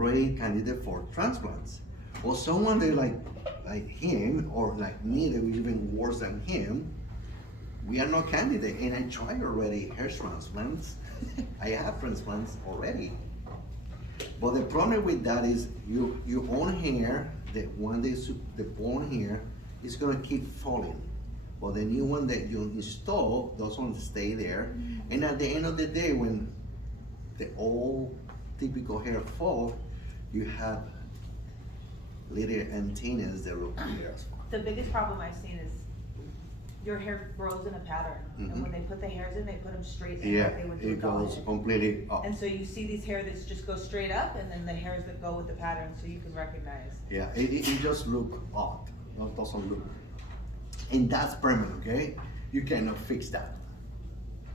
already candidate for transplants. Or someone that like him, or like me, that was even worse than him, we are not candidate. And I tried already hair transplants. I have transplants already. But the problem with that is your own hair, the one that the born hair, is gonna keep falling. But the new one that you install, those ones stay there. And at the end of the day, when the old typical hair fall, you have little antennas that look there as well. The biggest problem I've seen is your hair grows in a pattern, and when they put the hairs in, they put them straight in, Yeah, like they would do a it doll goes head. completely up. And so you see these hair that just go straight up, and then the hairs that go with the pattern, so you can recognize. Yeah, it just look odd. It doesn't look. And that's permanent, okay? You cannot fix that.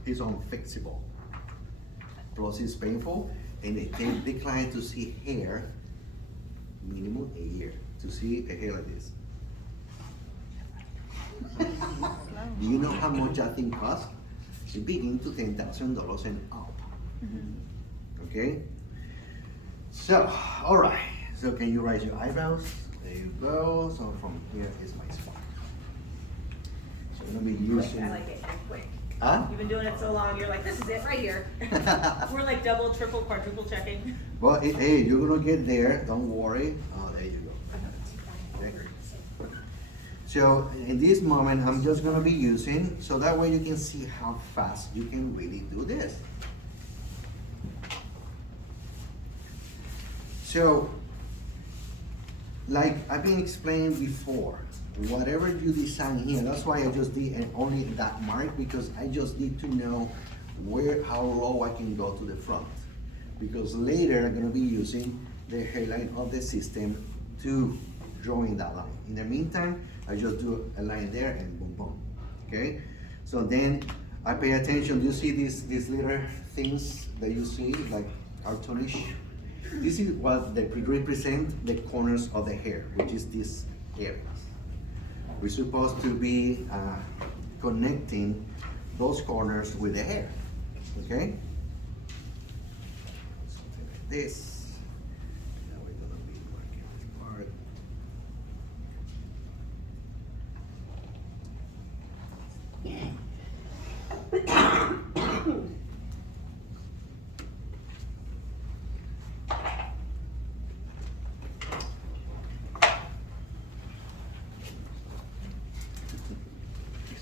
It's unfixable. Plus it's painful, and they take the client to see hair minimum a year to see a hair like this. Do you know how much that thing costs? It begins to $10,000 and up. Okay? So, all right. So can you raise your eyebrows? There you go. So from here is my spot. So I'm gonna be using. I like it, you're quick. Huh? You've been doing it so long, you're like, this is it right here. We're like double, triple, quadruple checking. Well, hey, you're gonna get there. Don't worry. Oh, there you go. Okay. So in this moment, I'm just gonna be using, so that way you can see how fast you can really do this. So, like I've been explaining before, whatever you design here, that's why I just did only that mark, because I just need to know how low I can go to the front. Because later I'm gonna be using the hairline of the system to drawing that line. In the meantime, I just do a line there and boom, boom, okay? So then I pay attention. You see these little things that you see, like cartoonish? This is what they represent the corners of the hair, which is these areas. We're supposed to be connecting those corners with the hair, okay? Something like this. Now we're gonna be working this part.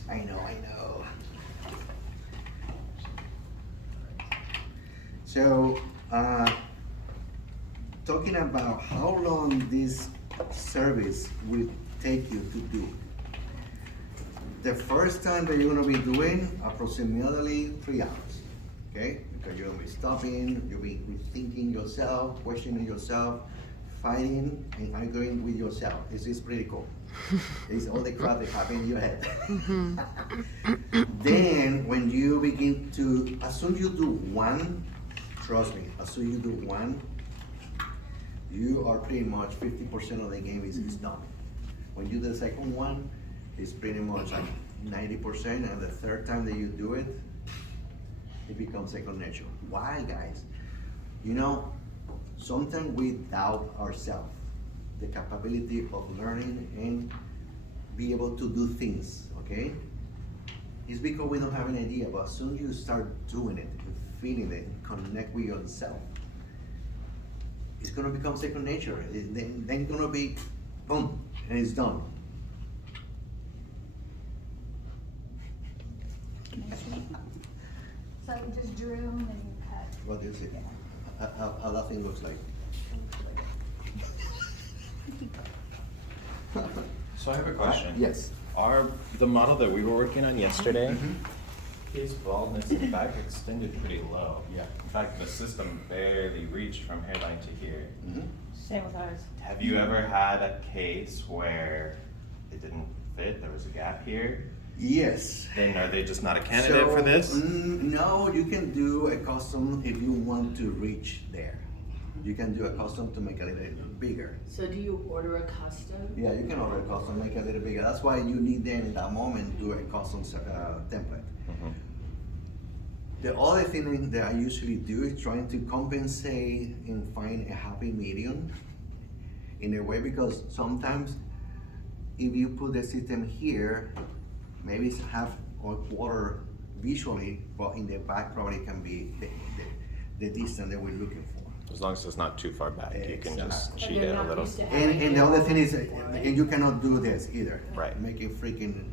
I know. So, talking about how long this service will take you to do. The first time that you're gonna be doing approximately 3 hours, okay? Because you're gonna be stopping, you'll be thinking yourself, questioning yourself, fighting and arguing with yourself. It's pretty cool. It's all the crap that happens in your head. Then when you begin to, as soon as you do one, trust me, as soon as you do one, you are pretty much 50% of the game is done. When you do the second one, it's pretty much like 90%, and the third time that you do it, it becomes second nature. Why, guys? You know, sometimes we doubt ourselves, the capability of learning and be able to do things, okay? It's because we don't have an idea, but as soon as you start doing it, and feeling it, and connect with yourself, it's gonna become second nature. Then it's gonna be, boom, and it's done. So you just drew them and you cut. What is it? How that thing looks like. So I have a question. Yes. The model that we were working on yesterday, Mhm. his baldness in the back extended pretty low. Yeah. In fact, the system barely reached from hairline to here. Mhm. Same with ours. Have you ever had a case where it didn't fit, there was a gap here? Yes. Then are they just not a candidate for this? No, you can do a custom if you want to reach there. You can do a custom to make it a little bigger. So do you order a custom? Yeah, you can order a custom, make it a little bigger. That's why you need then in that moment do a custom template. Mhm. The other thing that I usually do is trying to compensate and find a happy medium in a way, because sometimes if you put the system here, maybe it's half of water visually, but in the back probably can be the distance that we're looking for. As long as it's not too far back, you can just Exactly. cheat They're it a not little. used to having And the it other all thing is, before, right? and you cannot do this either. Right. Make it freaking,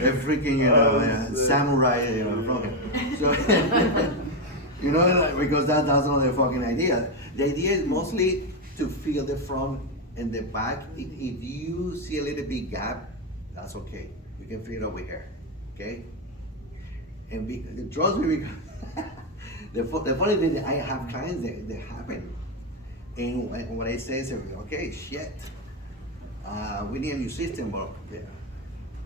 a freaking, you know, samurai, you know, fucking. So, you know, because that's not the fucking idea. The idea is mostly to feel the front and the back. If you see a little bit gap, that's okay. We can feel it over here, okay? And trust me, because the funny thing, I have clients that happen. And what I say is, okay, shit, we need a new system, but yeah,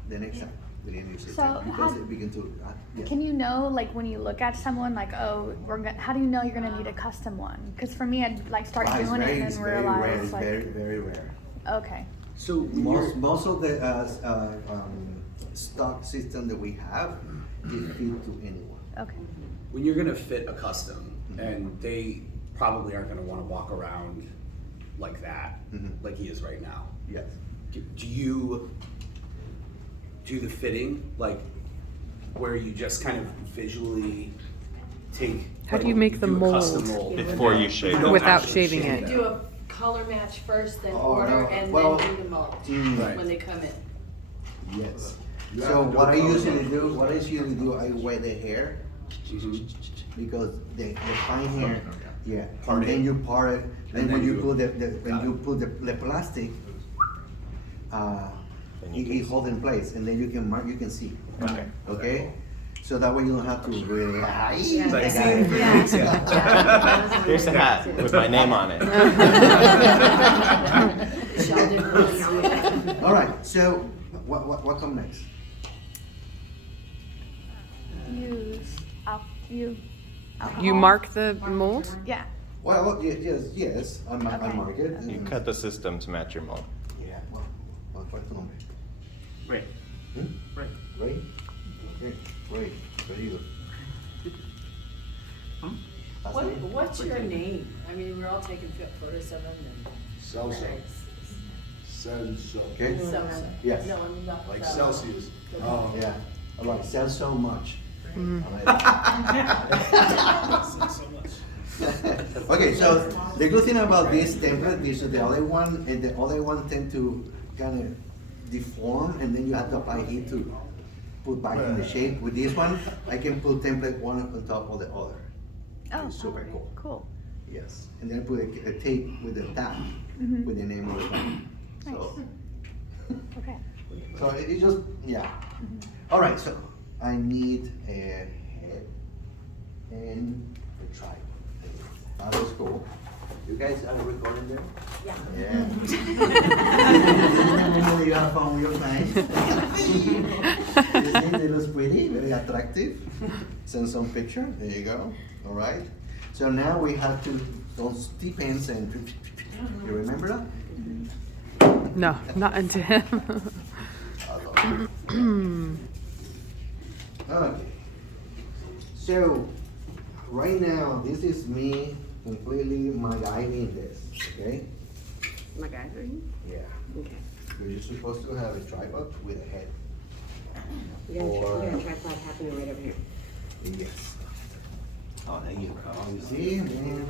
the next time we need a new system. So Because how- we can do, yeah. Can you know, like, when you look at someone, like, oh, how do you know you're gonna need a custom one? Because for me, I'd like start It's doing it very- and it's then very rare, realize, it's like, very, very rare. okay, So when you're, Most of the stock system that we have, it fit to anyone. okay. when you're gonna fit a custom, and they probably aren't gonna wanna walk around like that, Mhm. like he is right now. Yes. Do you do the fitting, like, where you just kind of visually take? How do like, you make the do a mold? custom mold? Before you shave You it. don't Without actually shaving shave it. You do a color match first, then Oh, order, no. and Well, then do the mold Right. when they come in. Yes. You So have to do what I a color usually match. do, I wet the hair, Mhm. because the fine hair, yeah, Part and it. then you part it, then And when then you you- put when got you it. put the plastic, Then you it can hold in place, and then you can mark, you can see, Okay. okay? So that way you don't have to really, Yeah. Like, I see, got it. yeah. Here's a hat with my name on it. Sheldon Rose. All right, so what come next? Use, you. alcohol? You mark the mold? Yeah, Well, yes, I Okay. mark it. Okay. You cut the system to match your mold. Yeah, well, ¿cuál es tu nombre? Right, Hmm? right. Ray? Okay, Ray, very good. What's your name? I mean, we're all taking photos of them and. Celso. Celso. Okay? Celso. Yes. No, I'm not. Like Celso. Celsius. Oh, yeah, all right, sell so much. Mm. I like that. Okay, so the good thing about this template is that the other one tend to kind of deform, and then you have to apply heat to put back in the shape. With this one, I can put template one on top of the other. oh, It's super cool. cool. Yes, and then put a tape with the tab Mhm. with the name of the company. So, Okay. so it just, yeah. All right, so I need a head and a tripod. That was cool. You guys are recording there? Yeah. Yeah. This is the moment you have fun with your time. You see, it looks pretty, very attractive. Send some picture. There you go. All right. So now we have to those depends and you remember that? No, not into him. Okay. So right now, this is me completely MacGyvering this. Okay. MacGyver? Yeah. Okay. You're supposed to have a tripod with a head. We got a, Or- we got a tripod happening right over here. Yes. Oh, there you go. You see, man.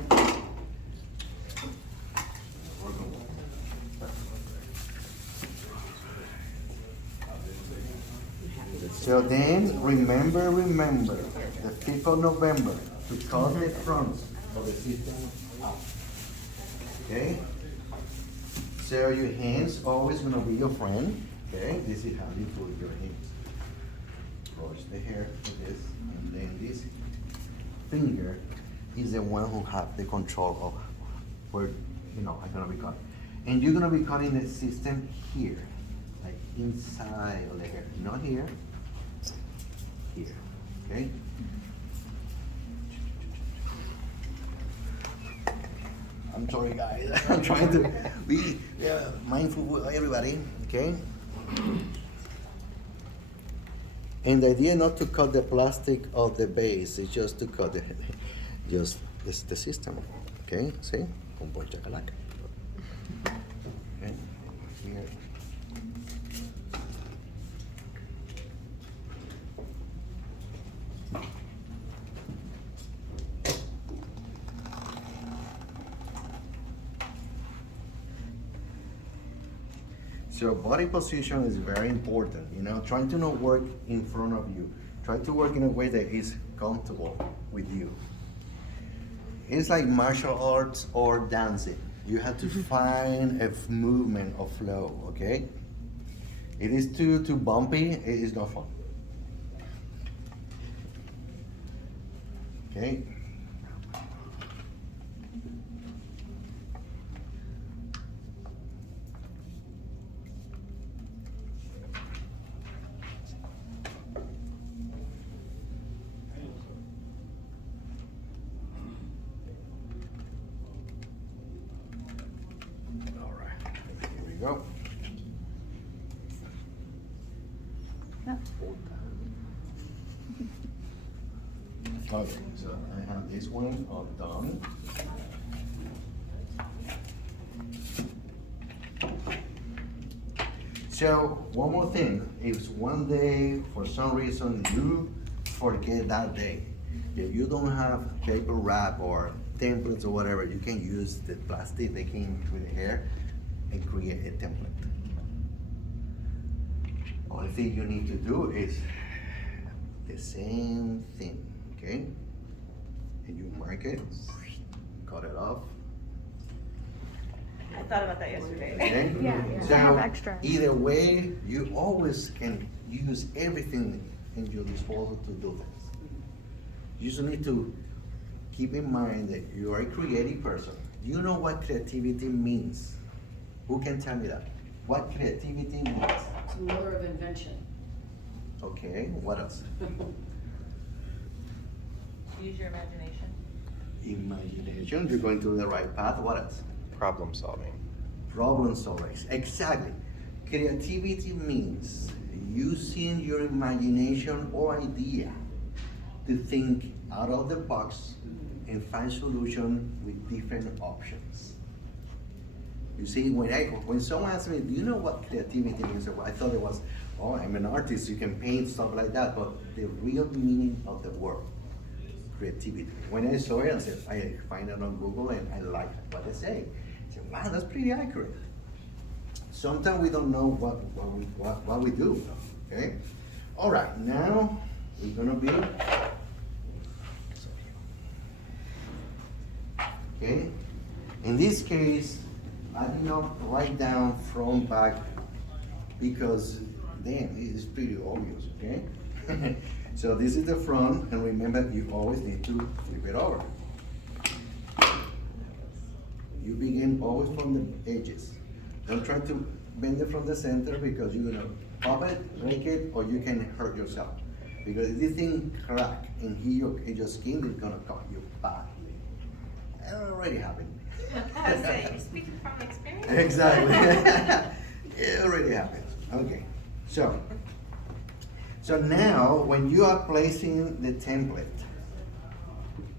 So then, remember, the 5th of November, to cut the front of the system out. Okay? So your hands always gonna be your friend. Okay? This is how you put your hands. Brush the hair like this, and then this finger is the one who have the control of where, I'm gonna be cutting. And you're gonna be cutting the system here, like inside of the hair, not here, here, okay? I'm sorry guys, I'm trying to be mindful with everybody, okay? And the idea not to cut the plastic of the base, it's just to cut just the system. Okay, see? Un buen chacalaca. Okay, here. So body position is very important, you know, try to not work in front of you. Try to work in a way that is comfortable with you. It's like martial arts or dancing. You have to find a movement or flow, okay? It is too bumpy, it is not fun. Okay? All right, here we go. No. Okay, so I have this one all done. So one more thing, if one day for some reason you forget that day, if you don't have paper wrap or templates or whatever, you can use the plastic that came with the hair and create a template. Only thing you need to do is the same thing, okay? And you mark it, cut it off, I thought about that yesterday. okay? Yeah, So I have extra. either way, you always can use everything in your disposal to do this. You just need to keep in mind that you are a creative person. Do you know what creativity means? Who can tell me that? What creativity means? It's the mother of invention. Okay, what else? Use your imagination. Imagination, you're going to the right path. What else? Problem solving. Problem solving, exactly. Creativity means using your imagination or idea to think out of the box and find solution with different options. You see, when someone asks me, do you know what creativity means? I thought it was, oh, I'm an artist, you can paint, stuff like that, but the real meaning of the word, creativity. When I saw it, I said, I find it on Google and I like what they say. I said, wow, that's pretty accurate. Sometimes we don't know what we do, okay? All right, now we're gonna be, okay? In this case, I did not write down front, back, because damn, it's pretty obvious, okay? So this is the front, and remember, you always need to flip it over. You begin always from the edges. Don't try to bend it from the center because you're gonna pop it, break it, or you can hurt yourself. Because if this thing crack and hit your skin, it's gonna cut you badly. It already happened. I was saying, you're speaking from experience? Exactly. It already happened. Okay. So now when you are placing the template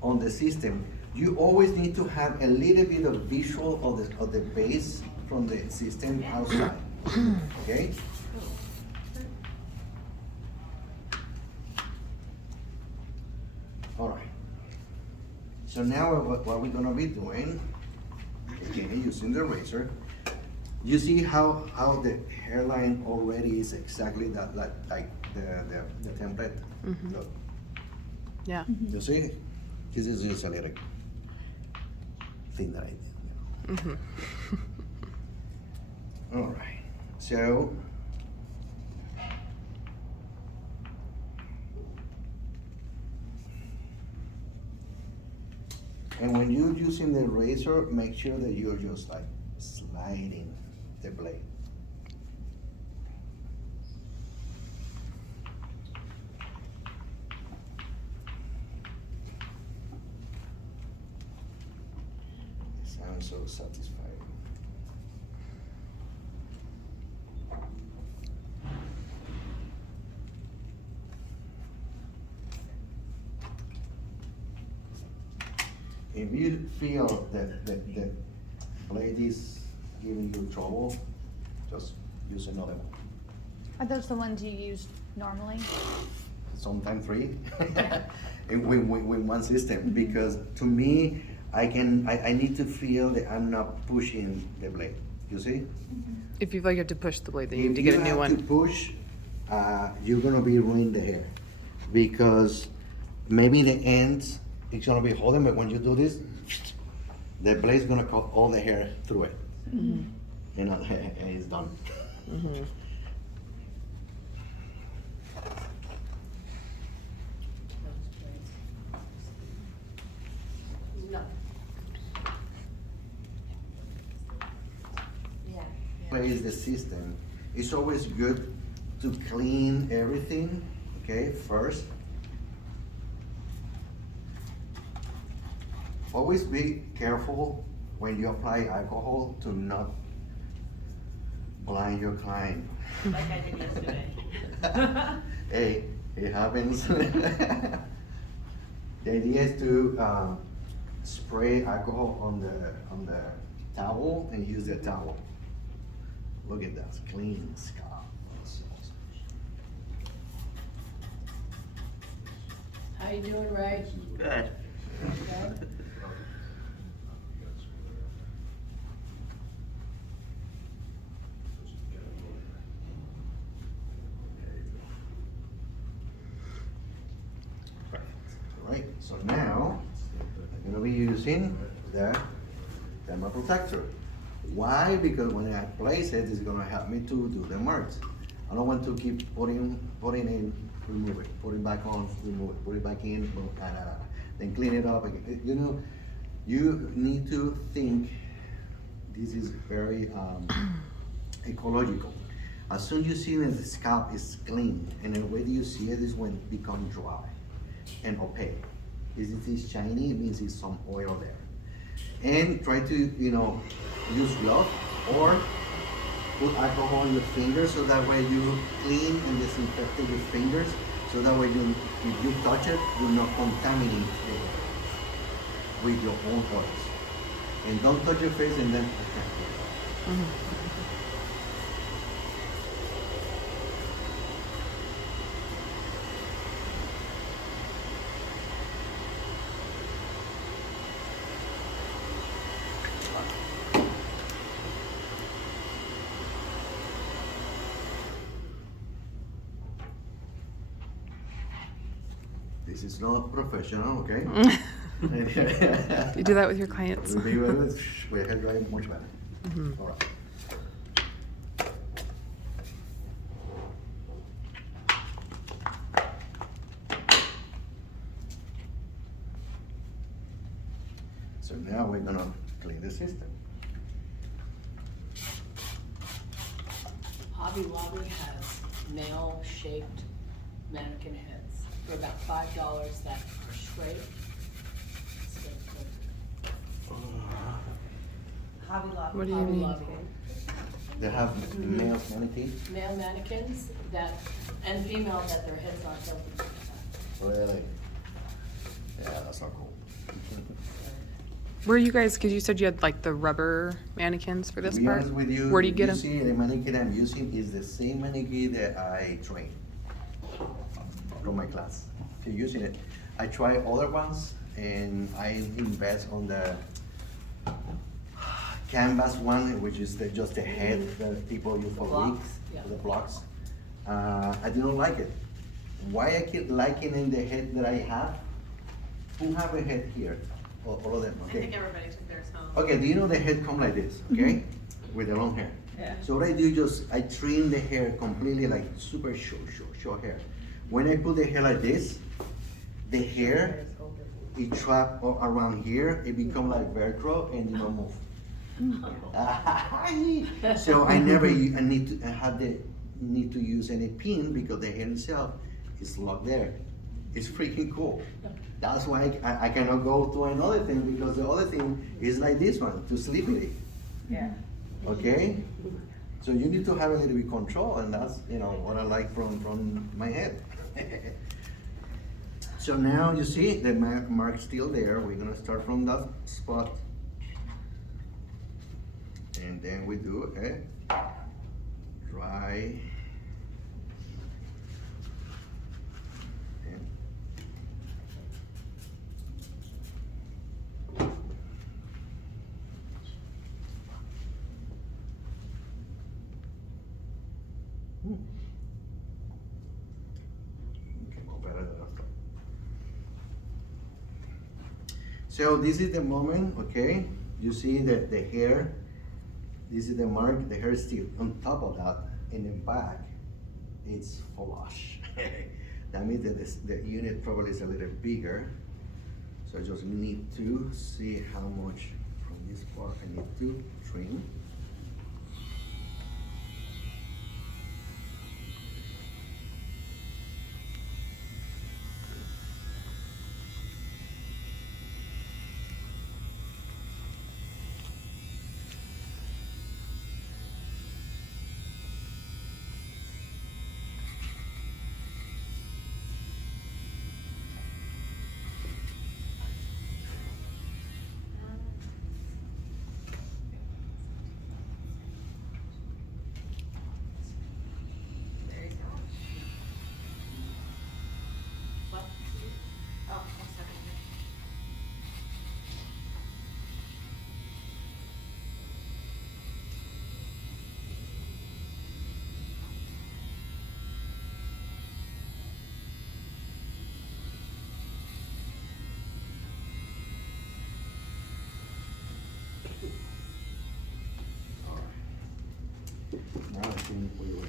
on the system, you always need to have a little bit of visual of the base from the system outside. Okay? All right. So now what we're gonna be doing, again, using the razor, you see how the hairline already is exactly that like the template. Mhm. Look, Yeah. you see? This is just a little thing that I did. Hmm. All right. So and when you're using the razor, make sure that you're just like sliding the blade. It sounds so satisfying. if you feel that the blade is giving you trouble, just use another one. Are those the ones you use normally? Sometimes 3 with one system, because to me, I need to feel that I'm not pushing the blade. You see? If you feel like you have to push the blade, then you If need to get a new have to one. push, you're gonna be ruining the hair, because maybe the ends it's gonna be holding, but when you do this, the blade's gonna cut all the hair through it. Mm-hmm. You know, and it's done. Mhm. No. Yeah. Is the system. It's always good to clean everything, okay, first. Always be careful when you apply alcohol to not blind your client. Like I did yesterday. Hey, it happens. The idea is to spray alcohol on the towel and use the towel. Look at that, clean scalp. How you doing, Ray? Good. Good? Right, so now I'm gonna be using the thermal protector. Why? Because when I place it, it's gonna help me to do the marks. I don't want to keep putting in, remove it, put it back on, remove it, put it back in, then clean it up again. You know, you need to think this is very ecological. As soon as you see that the scalp is clean, and the way that you see it is when it becomes dry and opaque. If it is shiny, it means there's some oil there. And try to, you know, use glove or put alcohol on your fingers so that way you clean and disinfect your fingers, so that way you, if you touch it, you're not contaminating it with your own oils. And don't touch your face and then, okay. This is not professional, okay? You do that with your clients. We hair dry much better. Mhm. All right. So now we're gonna clean the system. Hobby Lobby has nail-shaped mannequin heads for about $5 that are straight. It's good. Hobby Lobby. What do you Hobby mean? Lobby. They have male mannequins. Male mannequins that, and female that their heads aren't tilted. Really? Yeah, that's not cool. Where are you guys, because you said you had like the rubber mannequins for this To be part? honest with you, Where do you get them? see, the mannequin I'm using is the same mannequin that I train from my class. To using it, I try other ones and I invest on the canvas one, which is just the head that people use for blocks, wigs, yeah. the blocks. I didn't like it. Why I keep liking in the head that I have? Who have a head here? All of them, okay? I think everybody took theirs home. Okay, do you know the head come like this, okay? With the long hair. Yeah. So what I do I trim the hair completely, like super short hair. When I put the hair like this, the hair, it trap around here, it become like Velcro and you don't move. So I need to use any pin because the hair itself is locked there. It's freaking cool. That's why I cannot go to another thing, because the other thing is like this one, to sleep with it. Yeah. Okay? So you need to have a little bit control, and that's, you know, what I like from my head. So now you see the mark still there. We're gonna start from that spot. And then we do a dry. And okay, more better than I thought. So this is the moment, okay? You see that the hair, this is the mark, the hair is still on top of that. In the back, it's flush. That means that the unit probably is a little bigger. So I just need to see how much from this part I need to trim. There you go. What? Oh, one second. All right. Now I think we will.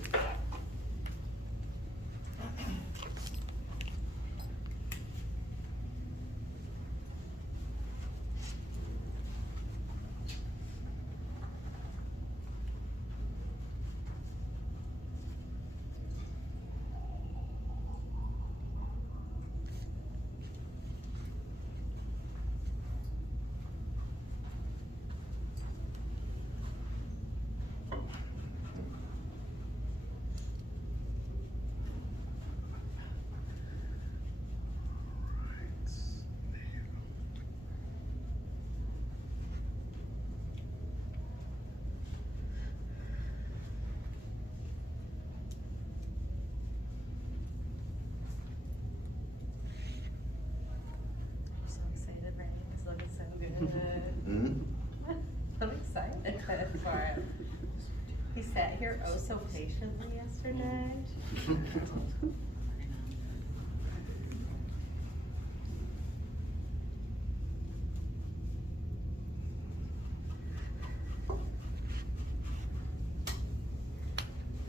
I'm so excited, Randy. It's looking so good. Mhm. I'm excited for it. He sat here oh so patiently yesterday.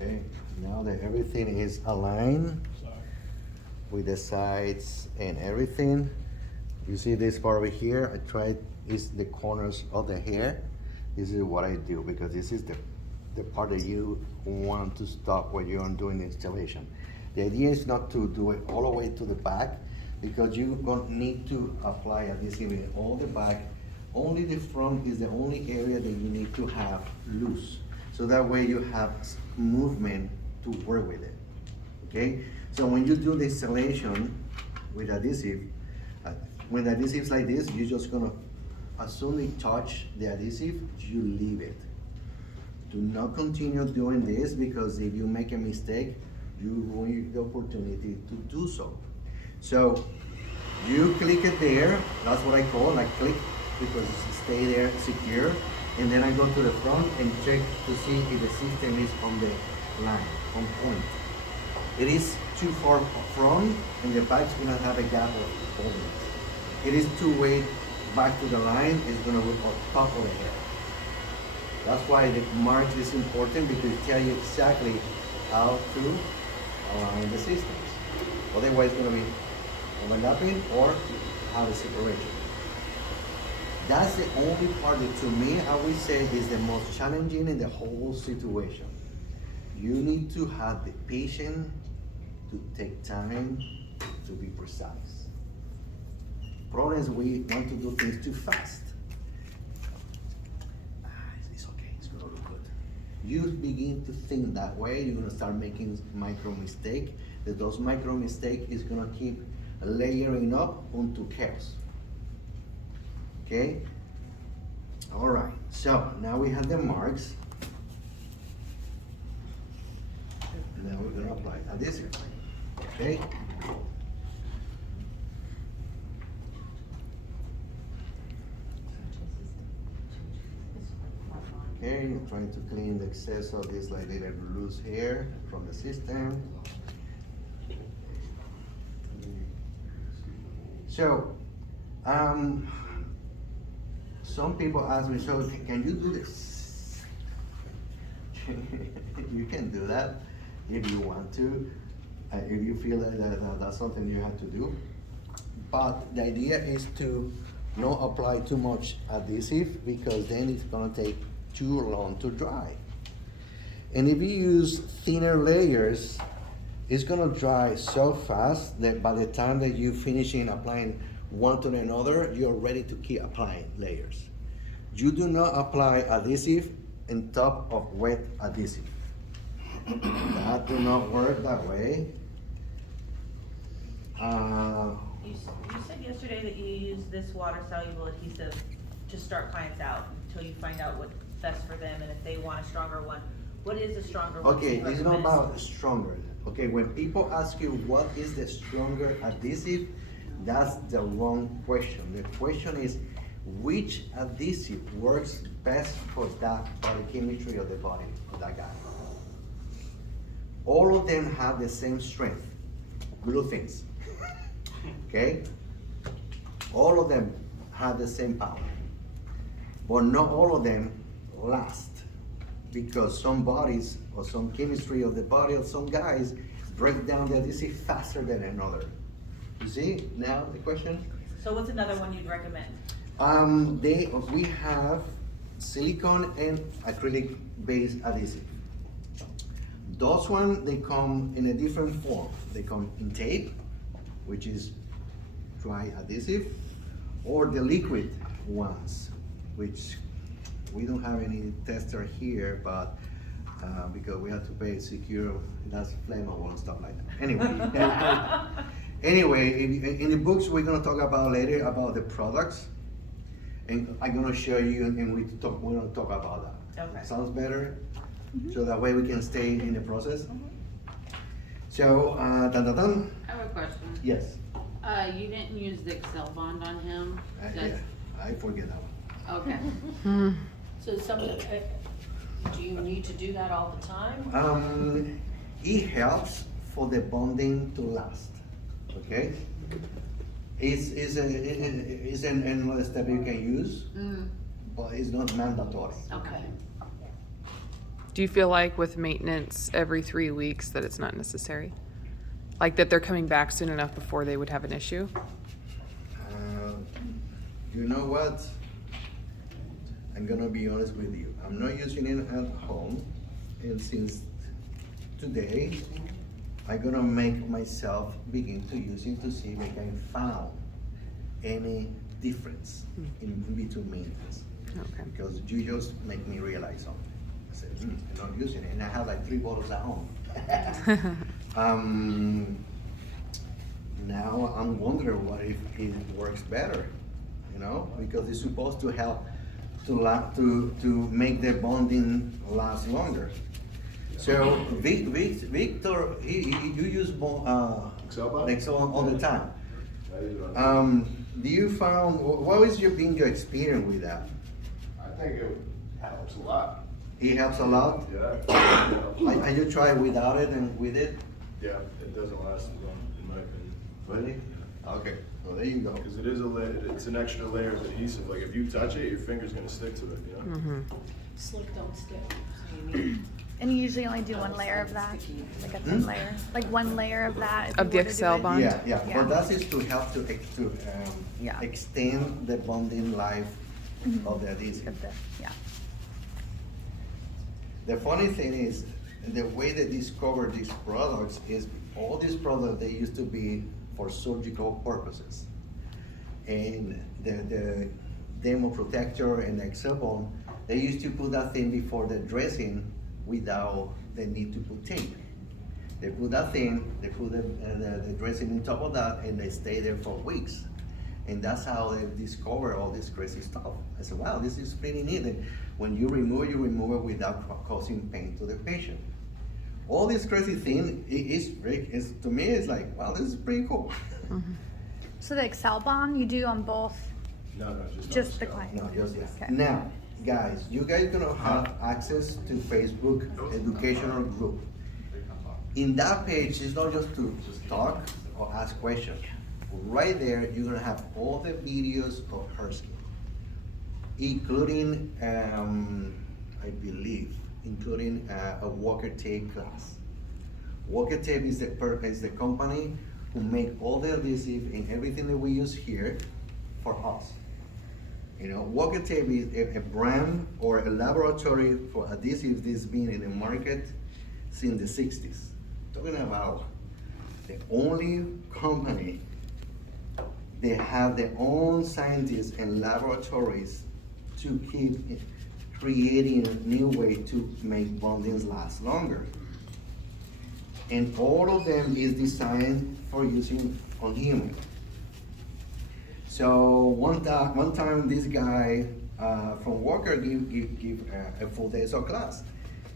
Okay, now that everything is aligned with the sides and everything, you see this part over here, I tried is the corners of the hair. This is what I do because this is the part that you want to stop when you're doing the installation. The idea is not to do it all the way to the back because you're going to need to apply adhesive in all the back. Only the front is the only area that you need to have loose. So that way you have movement to work with it, okay? So when you do the installation with adhesive, when the adhesive is like this, you're just gonna, as soon as you touch the adhesive, you leave it. Do not continue doing this because if you make a mistake, you ruin the opportunity to do so. So you click it there, that's what I call, I click because it stay there secure. And then I go to the front and check to see if the system is on the line, on point. It is too far front and the back's gonna have a gap of holding. It is too way back to the line, it's gonna look on top of the hair. That's why the mark is important because it tells you exactly how to align the systems. Otherwise it's gonna be overlapping or have a separation. That's the only part that to me, I would say is the most challenging in the whole situation. You need to have the patience to take time to be precise. Problem is we want to do things too fast. It's okay, it's gonna look good. You begin to think that way, you're gonna start making micro mistakes. That those micro mistakes is gonna keep layering up onto chaos. Okay? All right, so now we have the marks. Now we're gonna apply adhesive, okay? Okay, I'm trying to clean the excess of this like little loose hair from the system. So, some people ask me, so can you do this? You can do that if you want to, if you feel that that's something you have to do. But the idea is to not apply too much adhesive because then it's gonna take too long to dry. And if you use thinner layers, it's gonna dry so fast that by the time that you finishing applying one to another, you're ready to keep applying layers. You do not apply adhesive on top of wet adhesive. That do not work that way. You said yesterday that you use this water-soluble adhesive to start clients out until you find out what's best for them and if they want a stronger one. What is a stronger one? Okay, you it's not recommend? about stronger. Okay, when people ask you what is the stronger adhesive, that's the wrong question. The question is which adhesive works best for that body chemistry of the body of that guy. All of them have the same strength, glue things. Okay? All of them have the same power, but not all of them last because some bodies or some chemistry of the body of some guys break down the adhesive faster than another. You see now the question? So what's another one you'd recommend? We have silicone and acrylic based adhesive. Those ones, they come in a different form. They come in tape, which is dry adhesive, or the liquid ones, which we don't have any tester here, but because we have to pay secure, that's flammable and stuff like that. Anyway, in the books we're gonna talk about later about the products, and I'm gonna show you, and we're gonna talk about that. Okay. Sounds better? So that way we can stay in the process. So, dun dun dun. I have a question. Yes, You didn't use the Excel bond on him? yeah, I forget that one. Okay. So do you need to do that all the time? It helps for the bonding to last, okay? It's another step you can use, but it's not mandatory. Okay. Do you feel like with maintenance every 3 weeks that it's not necessary? Like that they're coming back soon enough before they would have an issue? You know what? I'm gonna be honest with you. I'm not using it at home, and since today, I'm gonna make myself begin to use it to see if I can find any difference in between maintenance. Okay. Because you just make me realize something. I said, I'm not using it, and I have like 3 bottles at home. Now I'm wondering what if it works better, you know, because it's supposed to help to make the bonding last longer. So Victor, you use Excel bond? Excel all the time. I use it on- Do you found what is your experience with that? I think it helps a lot. It helps a lot. Yeah. And you try without it and with it? Yeah, it doesn't last as long, in my opinion. Really? Okay. Well, there you go. Because it is it's an extra layer of adhesive. Like if you touch it, your finger's gonna stick to it, you know? Slick don't stick. So you need- And you usually only do one layer of that, like a thin layer, like one layer of that. if Of you the were to do Excel it. bond? Yeah, Yeah. but that is to help to Yeah. extend the bonding life of the adhesive. Of the- Yeah. The funny thing is, the way they discovered these products is all these products, they used to be for surgical purposes. And the demo protector and the Excel bond, they used to put that thing before the dressing without the need to put tape. They put that thing, they put the dressing on top of that, and they stay there for weeks. And that's how they discover all this crazy stuff. I said, wow, this is pretty neat. And when you remove it without causing pain to the patient. All this crazy thing is to me, it's like, wow, this is pretty cool. So the Excel bond you do on both, No, just the scalp. client? No, just that. Okay. Now, guys, you guys gonna have access to Facebook educational group. In that page, it's not just to talk or ask questions. Right there, you're gonna have all the videos of Hairskeen, including, I believe, including a Walker Tape class. Walker Tape is the company who make all the adhesive and everything that we use here for us. You know, Walker Tape is a brand or a laboratory for adhesives that's been in the market since the 60s. Talking about the only company they have their own scientists and laboratories to keep creating a new way to make bondings last longer. And all of them is designed for using on human. So one time this guy from Walker give a full day of class,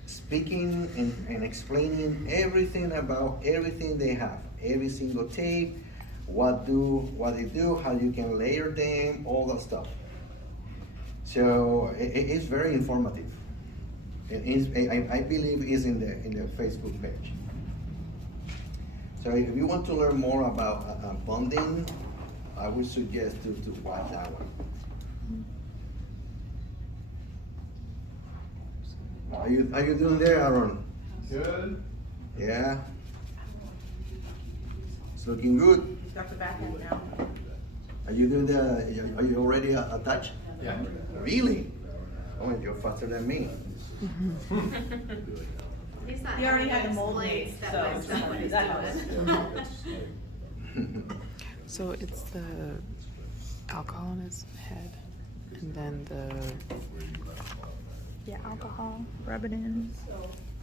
speaking and explaining everything about everything they have, every single tape, what they do, how you can layer them, all that stuff. So it's very informative. I believe it's in the Facebook page. So if you want to learn more about bonding, I would suggest to watch that one. How you doing there, Aaron? Good. Yeah. It's looking good. He's got the back end now. Are you already attached? Yeah. Really? Oh, you're faster than me. He's not He already having had to the mold explain made, step so by step what he's that doing. So it's the alcohol on his head, and then the Yeah, alcohol, rub it in.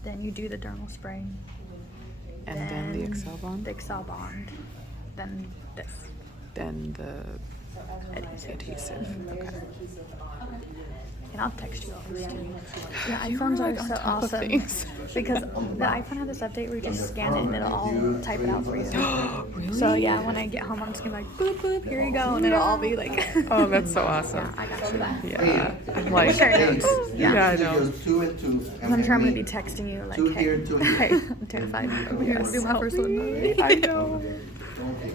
Then you do the dermal spray. and then the Excel bond, The Excel bond. Then this. then the adhesive. Okay. And I'll text you all this too. Yeah, You iPhones were, are like, on so top of awesome things. because the iPhone has this update where you just scan it and it'll all type it out for you. Really? So yeah, when I get home, I'm just gonna be like boop boop, here you go, and it'll all be like. Oh, that's so awesome. Yeah, I got you that. Yeah. Hey, Like, Share notes. yeah, I know. Just 2 and 2. I'm sure I'm gonna be texting you like, Two hey, here, two here. hey, I'm terrified. I'm here to do my first one. I know. Okay.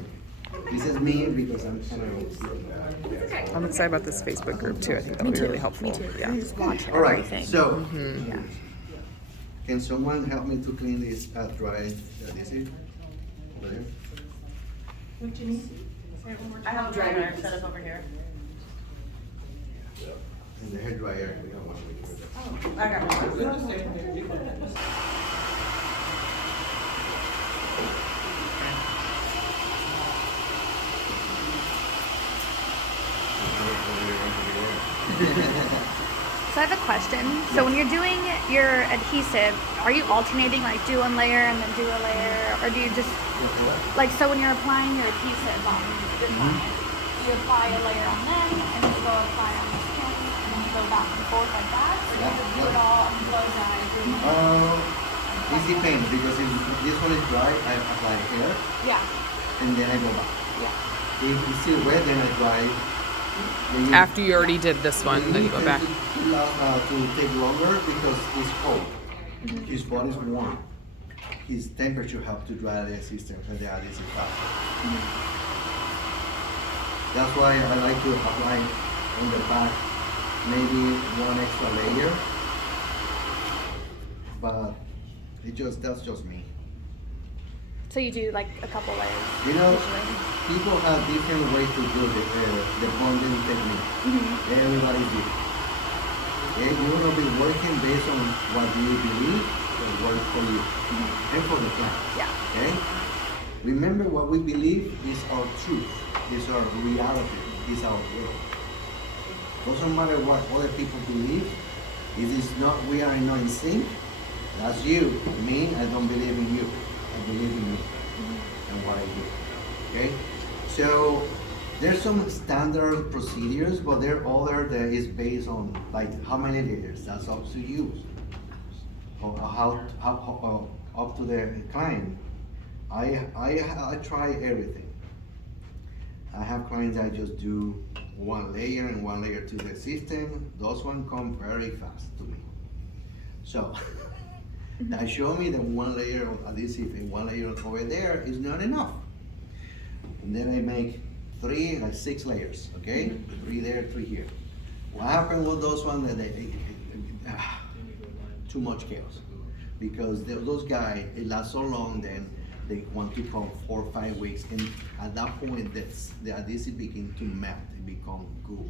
This is me because I'm kind of. I'm excited about this Facebook group too. I think that'll Me be too. really helpful. Me too. Yeah. You just watch All right. everything. So, Yeah. can someone help me to clean this dry adhesive? Over there? What you need? I have a dryer set up over here. And the hair dryer. We don't want to make sure that. I got it. So I have a question. So when you're doing your adhesive, are you alternating like do one layer and then do a layer, or do you just like so when you're applying your adhesive on the client, you apply a layer on them and then you go apply on the skin and then you go back and forth like that, or do you just do it all on blow dry? It depends because if this one is dry, I apply here Yeah. and then I go back. Yeah. If it's still wet, then I dry. Then After you already did this one, then you go back. To take longer because it's cold. His body's warm. His temperature helps to dry the system and the adhesive faster. That's why I like to apply on the back maybe one extra layer. But that's just me. So you do like a couple layers. You know, usually. people have different ways to do the bonding technique. Everybody's different. Okay? You're gonna be working based on what you believe will work for you and for the client. Yeah. Okay? Remember, what we believe is our truth, is our reality, is our will. Doesn't matter what other people believe. If it's not, we are not in sync. That's you. Me, I don't believe in you. I believe in me and what I do. Okay? So there's some standard procedures, but there are other that is based on like how many layers. That's up to you. Or how up to the client. I try everything. I have clients that just do one layer and one layer to the system. Those ones come very fast to me. So that show me that one layer of adhesive and one layer over there is not enough. And then I make 3 or 6 layers, okay? 3 there, 3 here. What happened with those ones that too much chaos. Because those guys, it lasts so long, then they want to come 4 or 5 weeks, and at that point, the adhesive begin to melt, it become goo.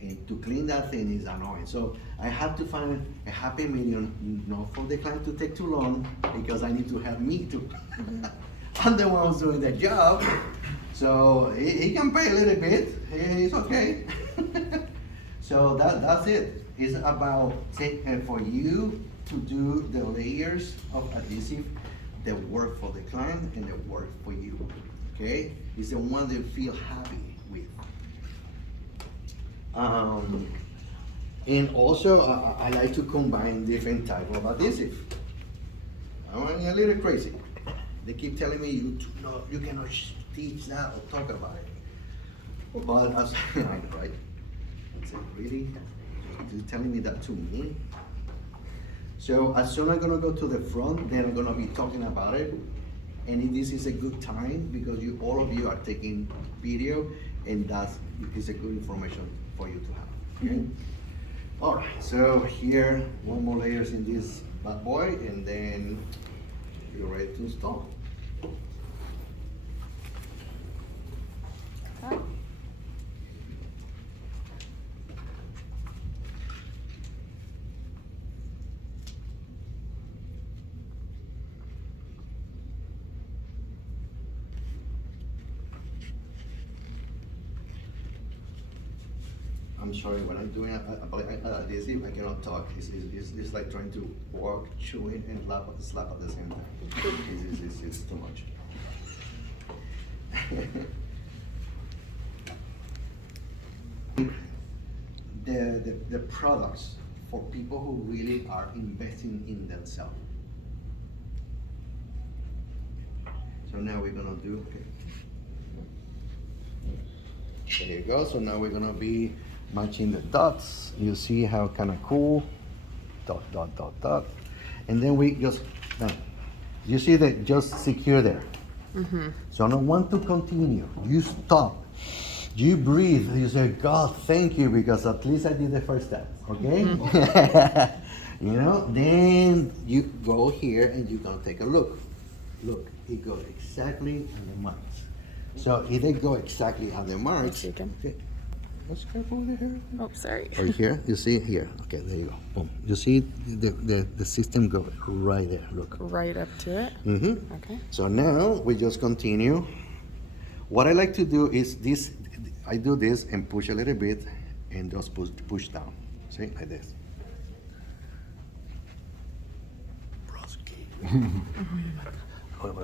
And to clean that thing is annoying. So I have to find a happy medium, not for the client to take too long, because I need to have me too. I'm the one who's doing the job, so he can pay a little bit, it's okay. So that's it. It's about for you to do the layers of adhesive that work for the client and that work for you, okay? It's the one that you feel happy with. And also, I like to combine different type of adhesive. I'm a little crazy. They keep telling me you cannot teach that or talk about it. But as I know, right? I said, really? You're telling me that to me? So as soon as I'm gonna go to the front, then I'm gonna be talking about it. And this is a good time because all of you are taking video, and that is a good information for you to have. Okay. All right. So here, one more layers in this bad boy, and then you're ready to install. Okay. I'm sorry, when I'm doing adhesive, I cannot talk. It's like trying to walk, chew it, and slap at the same time. It's too much. The products for people who really are investing in themselves. So now we're gonna do, okay. There you go. So now we're gonna be matching the dots. You see how kind of cool, dot, dot, dot, dot. And then we just, you see that just secure there. So I don't want to continue. You stop. You breathe. You say, God, thank you, because at least I did the first step, okay? You know, then you go here and you're gonna take a look. Look, it goes exactly on the marks. So if they go exactly on the marks, okay, let's go over there. Oh, sorry. Right here, you see here. Okay, there you go. Boom. You see the system go right there. Look. Right up to it. Mm-hmm. Okay. So now we just continue. What I like to do is this. I do this and push a little bit, and just push down. See, like this. Wait.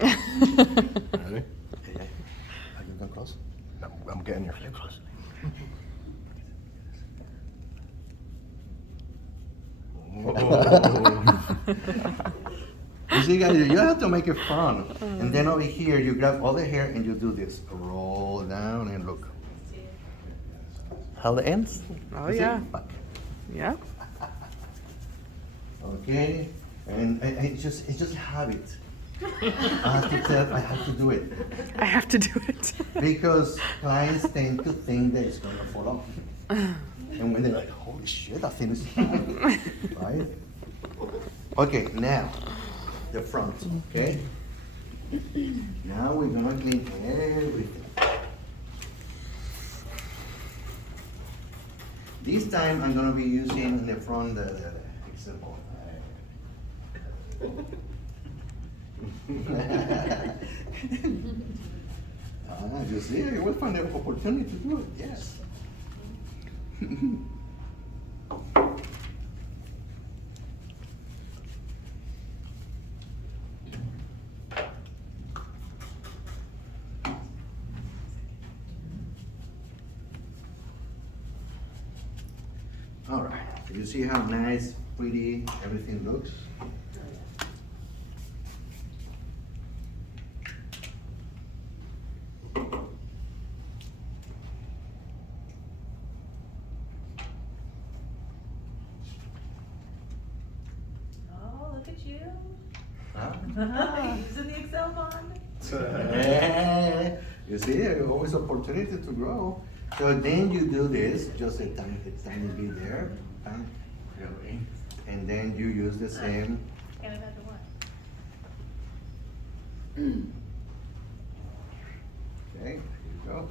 Ready? Hey. Are you going close? I'm getting your flip close. You see, guys, you have to make it fun. And then over here, you grab all the hair and you do this. Roll down and look. How the ends? Oh, You see? yeah. Back. Yeah. Okay. And it's just habit. I have to do it. I have to do it. Because clients tend to think that it's gonna fall off. And when they're like, holy shit, that thing is right? Okay, now, the front, okay? Now we're gonna clean everything. This time I'm gonna be using in the front the example. You see, you will find an opportunity to do it, yes. You see how nice, pretty everything looks? Oh, look at you. Huh? Using the Excel bond. Yeah, you see, there's always opportunity to grow. So then you do this, just a tiny bit there, and then you use the same. Can't imagine what. Okay, here you go.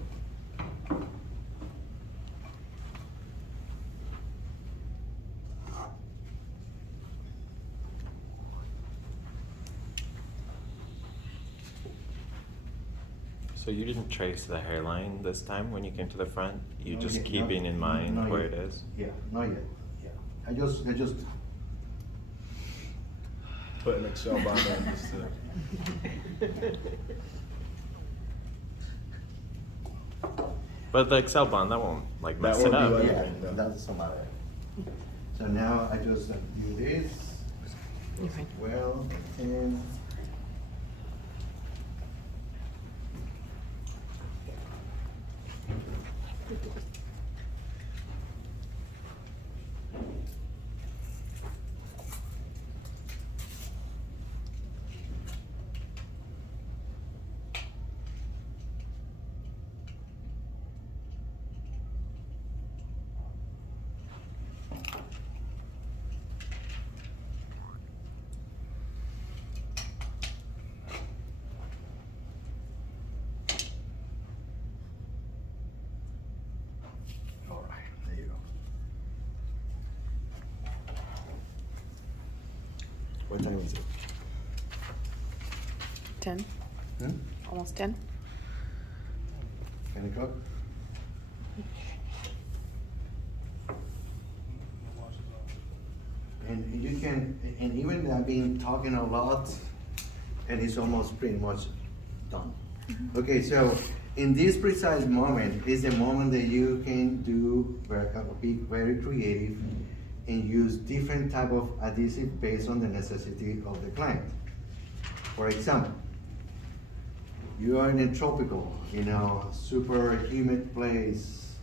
So you didn't trace the hairline this time when you came to the front? You Not just yet, keeping in mind not where yet. it is? Yeah, not yet, yeah. I just, Put an Excel bond on just to. But the Excel bond, that won't like That mess it won't up. do yeah, anything, no. that's some other. So now I just do this, Okay. well, and. All right, there you go. What time is it? 10, Hmm? almost 10. 10 o'clock? And you can, and even I've been talking a lot, and it's almost pretty much done. Okay, so in this precise moment is the moment that you can be very creative and use different type of adhesive based on the necessity of the client. For example, you are in a tropical, super humid place,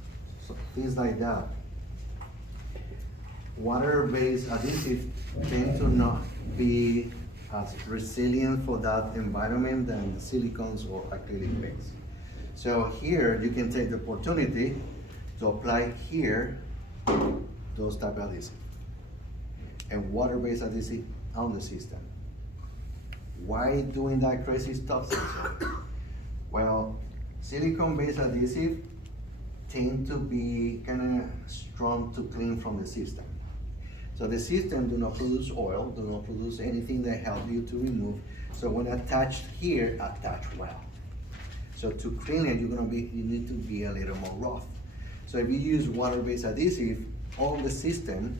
so things like that. Water-based adhesive tend to not be as resilient for that environment than silicones or acrylic base. So here you can take the opportunity to apply here those type of adhesive and water-based adhesive on the system. Why doing that crazy stuff? Well, silicone-based adhesive tend to be kind of strong to clean from the system. So the system do not produce oil, do not produce anything that helps you to remove. So when attached here, attach well. So to clean it, you need to be a little more rough. So if you use water-based adhesive on the system,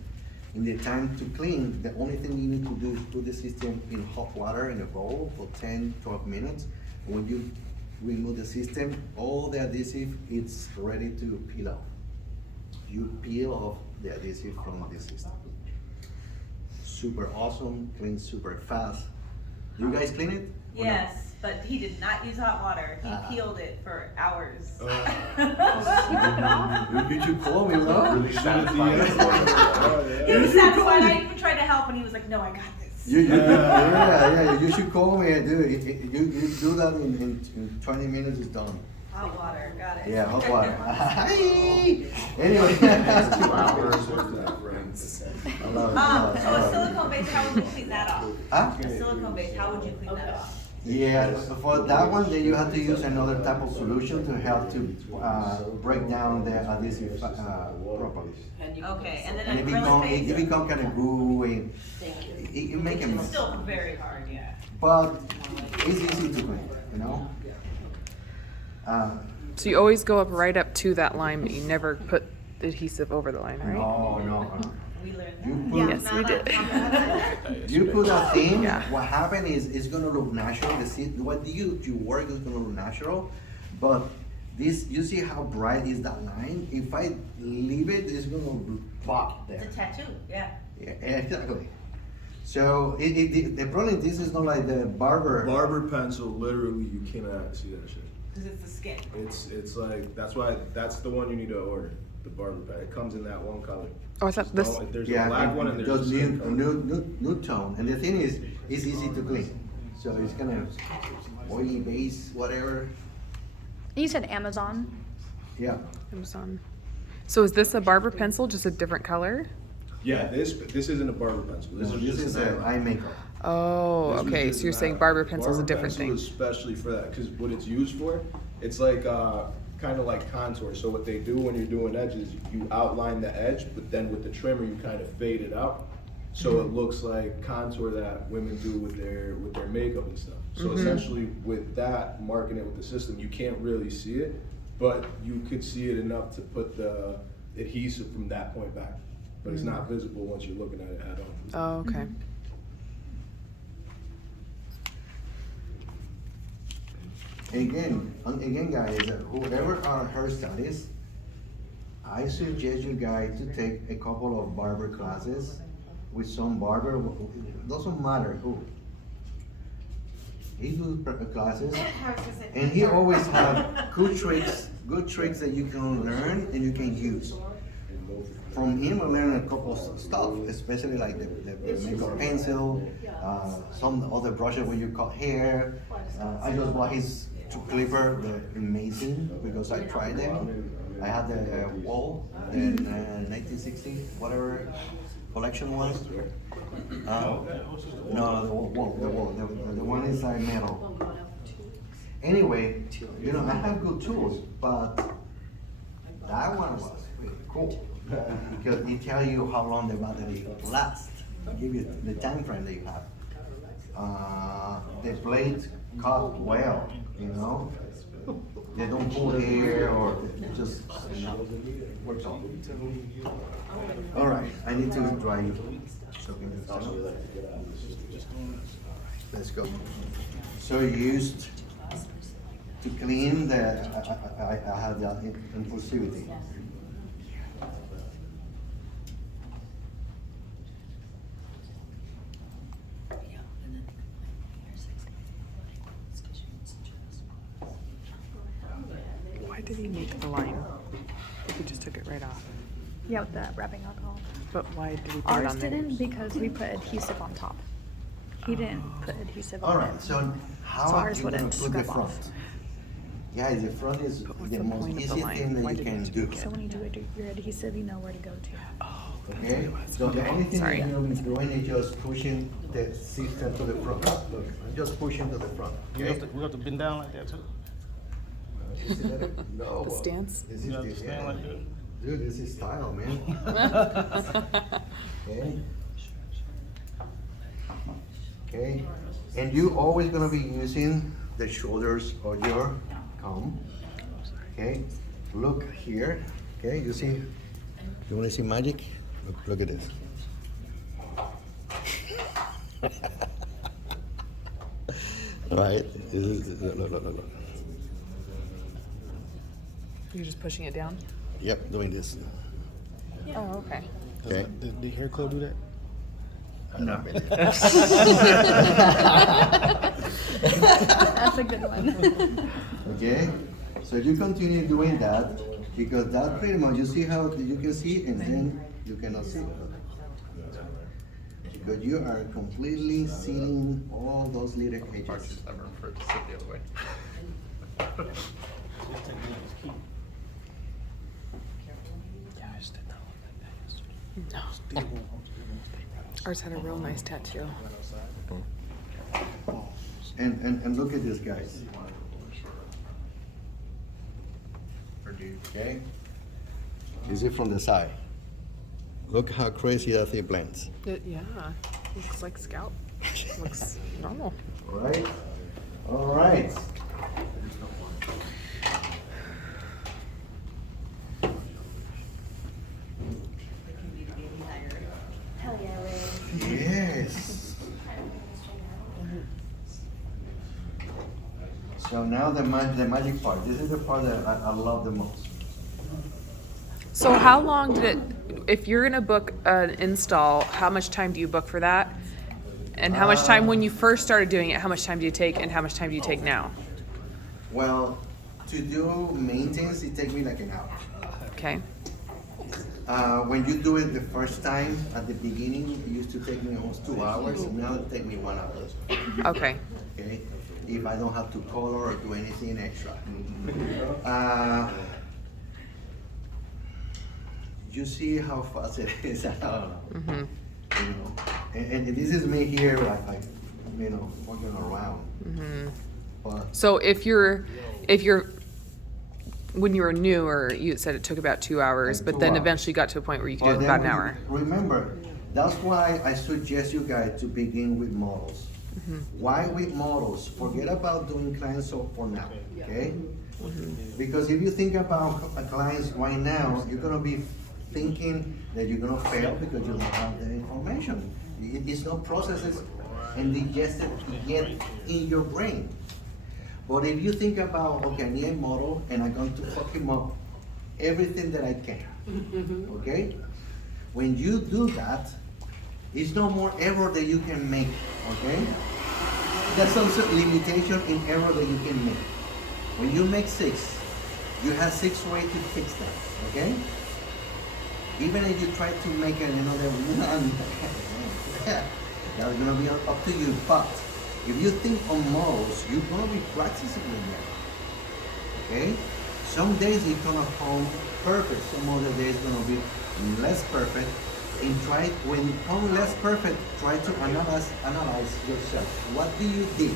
in the time to clean, the only thing you need to do is put the system in hot water in a bowl for 10, 12 minutes. When you remove the system, all the adhesive is ready to peel off. You peel off the adhesive from the system. Super awesome, cleans super fast. You guys clean it? Or no? Yes, but he did not use hot water. He peeled it for hours. You should call me, bro. Really satisfying. He was satisfied. I even tried to help, and he was like, "No, I got this." Yeah, you should call me and do it. You do that in 20 minutes, it's done. Hot water, got it. Yeah, hot water. Anyway. 2 hours. I love it. So a silicone base, how would you clean that off? Huh? A silicone base, how would you clean that off? Yeah, for that one, then you have to use another type of solution to help to break down the adhesive properly. Okay, and then And acrylic it base? become kind of gooey. It make a It's mess. still very hard, yeah. But it's easy to clean, you know? So you always go up right up to that line, but you never put the adhesive over the line, right? No. We learned You that. put, Yes, we did. you put a thing, Yeah. what happen is it's gonna look natural. What you work is gonna look natural, but This, you see how bright is that line? If I leave it, it's gonna pop there. It's a tattoo, yeah. Yeah, exactly. So the problem, this is not like the barber. Barber pencil, literally, you cannot see that shit. Cause it's the skin. It's like, that's the one you need to order, the barber pen. It comes in that one color. Oh, I thought this. There's Yeah, a black one and there's a just skin color. new tone. And the thing is, it's easy to clean. So it's kind of oily base, whatever. You said Amazon. Yeah. Amazon. So is this a barber pencil, just a different color? Yeah, this isn't a barber pencil. This No, is this just is an an eyeliner. eye makeup. Oh, This was okay. just So you're an saying eyeliner. barber pencil is a different Barber thing. pencil is especially for that, because what it's used for, it's like kind of like contour. So what they do when you're doing edges, you outline the edge, but then with the trimmer you kind of fade it out, so it looks like contour that women do with their makeup and stuff. So essentially, with that, marking it with the system, you can't really see it, but you could see it enough to put the adhesive from that point back. But it's not visible once you're looking at it at all. Oh, okay. Again, guys, whoever are hairstylists, I suggest you guys to take a couple of barber classes with some barber. Doesn't matter who. He do classes, and he always have good tricks that you can learn and you can use. From him, I learned a couple of stuff, especially like the makeup pencil, some other brushes when you cut hair. I just bought his clipper, the amazing, because I tried them. I had the wall, the 1960 whatever collection was. No, the wall, the one inside metal. Anyway, you know, I have good tools, but that one was really cool. Because it tells you how long the battery lasts, give you the time frame that you have. The blade cut well, you know. They don't pull hair or it just, you know, works on. All right, I need to dry you. Let's go. So you used to clean I had that impulsivity. Why did he make the line? If he just took it right off. Yeah, with the wrapping alcohol. But why did he put it Ours on there? didn't because we put adhesive on top. He didn't put adhesive All on right, it. so how So are ours you gonna wouldn't put the scrub front? off. Yeah, the front is But what's the the most point of the easy line? thing Why that you did you can have to do. make So when you do your adhesive, you know where to go to. Okay, so the only thing Sorry. that you're gonna be doing is just pushing the system to the front. Look, I'm just pushing to the front. We Okay? have to bend down like that too. You see that? No. The stance? This is You have to the, stand yeah. like that. Dude, this is style, man. Okay. Okay, and you always gonna be using the shoulders of your comb. Okay, look here. Okay, you see? You wanna see magic? Look at this. Right? Look. You're just pushing it down? Yep, doing this. Oh, okay. Okay. Did the hair club do that? No. That's a good one. Okay, so you continue doing that because that pretty much, you see how you can see and then you cannot see. Because you are completely sealing all those little edges. No. Ours had a real nice tattoo. And look at this, guys. Okay? Is it from the side? Look how crazy that thing blends. Yeah, looks like scalp. Looks normal. All right? All right. Hell yeah, Ray. Yes. So So now the magic part. This is the part that I love the most. So how long did it, if you're gonna book an install, how much time do you book for that? And how much time when you first started doing it, how much time do you take and how much time do you take now? Well, to do maintenance, it takes me like an hour. Okay. When you do it the first time, at the beginning, it used to take me almost 2 hours, and now it takes me 1 hour. Okay. Okay? If I don't have to color or do anything extra. You see how fast it is? I don't know. Mm-hmm. You know? And this is me here, like walking around. Mm-hmm. But So if you're, when you were newer, you said it took about 2 hours, Like but 2 then hours. eventually got to a point where you could do But it in then about an hour. Remember, that's why I suggest you guys to begin with models. Mm-hmm. Why with models? Forget about doing clients for now, okay? Because if you think about clients right now, you're gonna be thinking that you're gonna fail because you don't have the information. It's not processes and digested yet in your brain. But if you think about, okay, I need a model and I'm going to fuck him up everything that I can, okay? When you do that, it's no more error that you can make, okay? That's also limitation in error that you can make. When you make 6, you have 6 ways to fix that, okay? Even if you try to make another one, that's gonna be up to you. But if you think on models, you're gonna be practicing with them, okay? Some days it's gonna come perfect, some other days gonna be less perfect. And try, when it comes less perfect, try to analyze yourself. What do you did?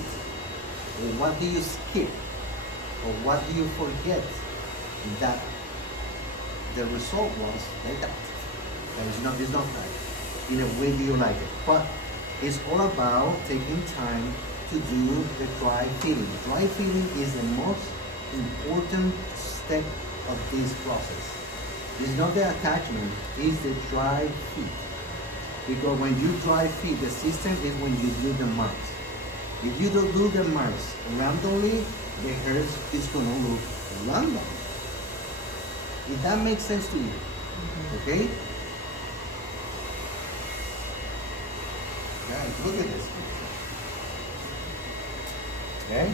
Or what do you skip? Or what do you forget that the result was like that? And it's not right. In a way do you like it. But it's all about taking time to do the dry feeding. Dry feeding is the most important step of this process. It's not the attachment, it's the dry feed. Because when you dry feed, the system is when you do the marks. If you don't do the marks randomly, the hair is gonna look random. If that makes sense to you, okay? Guys, look at this. Okay?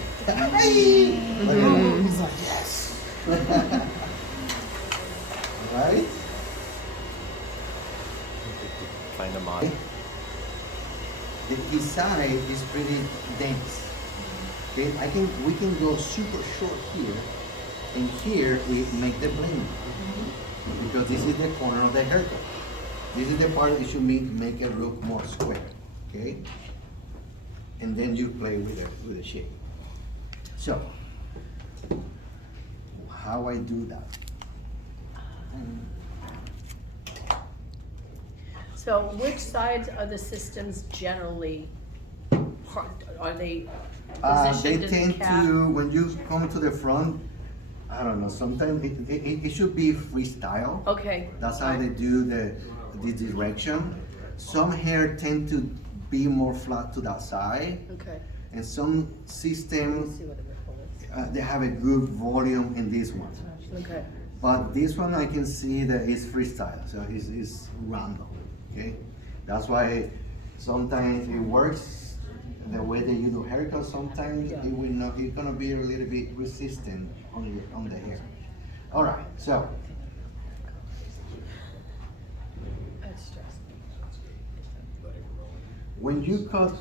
He's like, yes. Right? Find a mod. His side is pretty dense. Okay, we can go super short here, and here we make the bling. Because this is the corner of the haircut. This is the part that should make it look more square. Okay? And then you play with the shape. So, how I do that? So which sides are the systems generally, are they They positioned in the tend cap? to, when you come to the front, I don't know, sometimes it should be freestyle. Okay. That's how they do the direction. Some hair tend to be more flat to that side, Okay. and some systems, See what the ripple is. they have a good volume in this one. Okay. But this one I can see that it's freestyle, so it's random, okay? That's why sometimes it works the way that you do haircut, sometimes it will not, it's gonna be a little bit resistant on the hair. All right, so. That's stressful. When you cut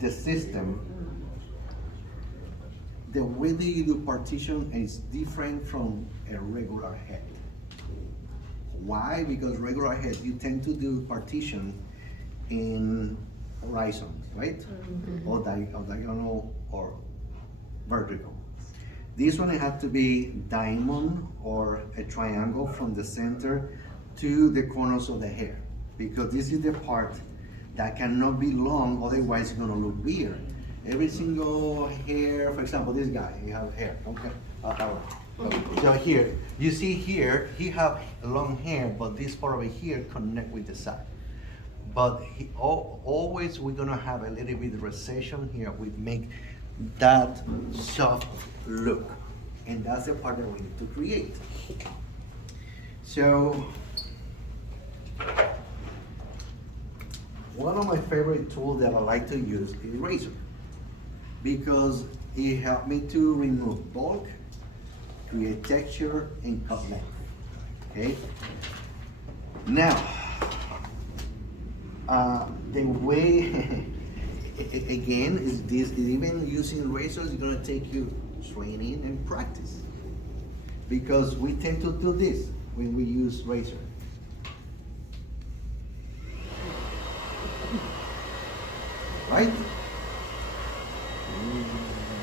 the system, the way that you do partition is different from a regular head. Why? Because regular head, you tend to do partition in horizon, right? Or diagonal or vertical. This one, it has to be diamond or a triangle from the center to the corners of the hair, because this is the part that cannot be long, otherwise it's gonna look weird. Every single hair, for example, this guy, he have hair, okay? So here, you see here, he have long hair, but this part over here connect with the side. But always we're gonna have a little bit of recession here, we make that soft look. And that's the part that we need to create. So, one of my favorite tools that I like to use is razor, because it helped me to remove bulk, create texture, and cut length. Okay? Now, the way, again, is this, even using razors is gonna take you training and practice. Because we tend to do this when we use razor. Right?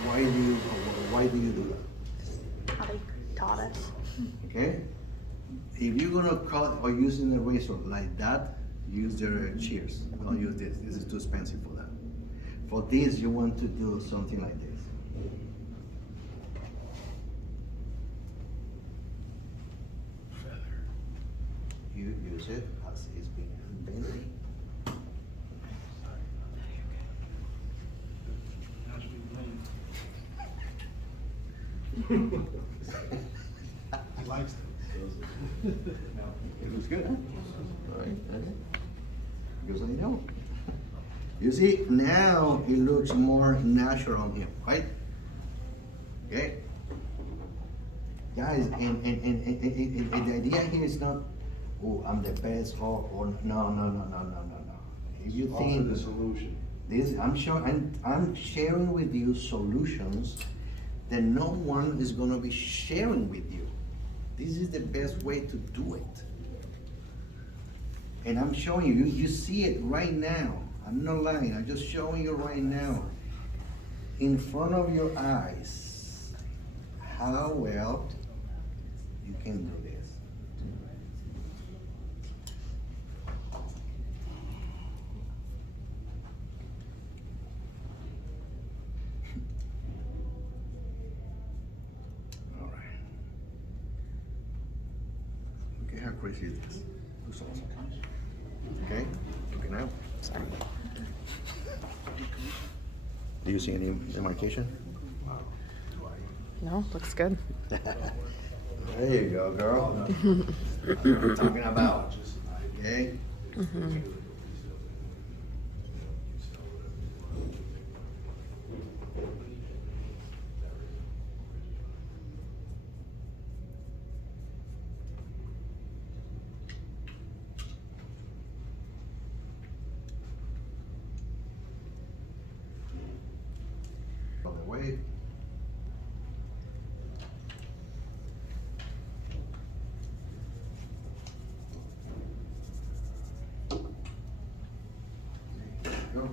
Why do you do that? How they taught us. Okay? If you're gonna cut or using the razor like that, use the shears. Don't use this. This is too expensive for that. For this, you want to do something like this. You use it as it's being invented. He likes it. It looks good, huh? All right, okay. Because I know. You see, now it looks more natural on him, right? Okay. Guys, and the idea here is not, oh, I'm the best, or no. If you Offer think the solution. this, I'm sharing with you solutions that no one is gonna be sharing with you. This is the best way to do it. And I'm showing you, you see it right now. I'm not lying, I'm just showing you right now, in front of your eyes, how well you can do this. All right. Look at how crazy it is. Looks awesome. Okay, look now. Sorry. Do you see any demarcation? No, looks good. There you go, girl. That's what I'm talking about. Okay? Mm-hmm. On the way. Go.